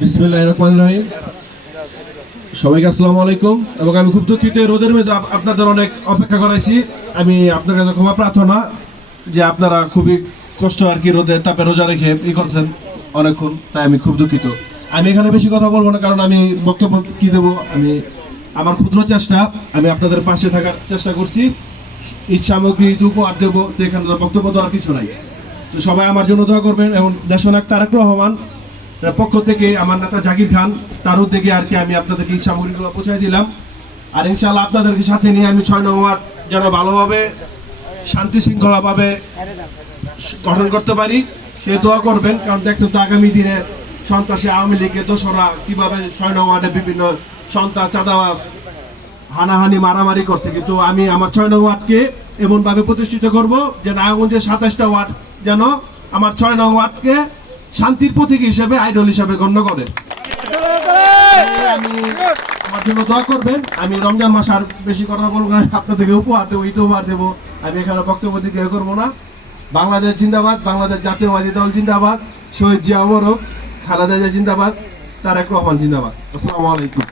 বিসমিল্লাহির রহমানির রহিম। সবাইকে আসসালামু আলাইকুম। এবং আমি খুব দুঃখিত রোদের মধ্যে আপনাদের অনেক অপেক্ষা করাইছি। আমি আপনার কাছে ক্ষমা প্রার্থনা যে আপনারা খুবই কষ্ট আর কি রোদে তাপে রোজা রেখে করছেন অনেকক্ষণ, তাই আমি খুব দুঃখিত। আমি এখানে বেশি কথা বলবো না, কারণ আমি বক্তব্য কি দেবো, আমি আমার ক্ষুদ্র চেষ্টা, আমি আপনাদের পাশে থাকার চেষ্টা করছি। ঈদ সামগ্রী উপহার দেবো, তো এখানে বক্তব্য দেওয়ার কিছু নাই। তো সবাই আমার জন্য দোয়া করবেন। এবং দেশনায়ক তারেক রহমান পক্ষ থেকে আমার নেতা জাকির খান, তার উদ্যোগে আর কি আমি আপনাদেরকে এই সামগ্রীগুলো পৌঁছায় দিলাম। আর ইনশাআল্লাহ আপনাদেরকে সাথে নিয়ে আমি 6 নং ওয়ার্ড যেন ভালোভাবে শান্তি শৃঙ্খলাভাবে গঠন করতে পারি, সে দোয়া করবেন। কারণ দেখছেন তো আগামী দিনে সন্ত্রাসী আওয়ামী লীগের দোসররা কিভাবে 6 নং ওয়ার্ডে বিভিন্ন সন্ত্রাস চাঁদাবাজ হানাহানি মারামারি করছে। কিন্তু আমি আমার 6 নং ওয়ার্ডকে এমনভাবে প্রতিষ্ঠিত করব যে নারায়ণগঞ্জের 27টা ওয়ার্ড যেন আমার 6 নং ওয়ার্ডকে শান্তির প্রতীক হিসেবে, আইডল হিসেবে গণ্য করে। আমি আমার জন্য দোয়া করবেন। আমি রমজান মাস আর বেশি কথা বলবো না, আপনাদেরকে উপহার দেবো, ঈদ উপহার দেবো। আমি এখানে বক্তব্য দিকে করবো না। বাংলাদেশ জিন্দাবাদ, বাংলাদেশ জাতীয়বাদী দল জিন্দাবাদ, শহীদ জিয়া অমর হোক, খালেদা জিয়া জিন্দাবাদ, তারেক রহমান জিন্দাবাদ। আসসালামু আলাইকুম।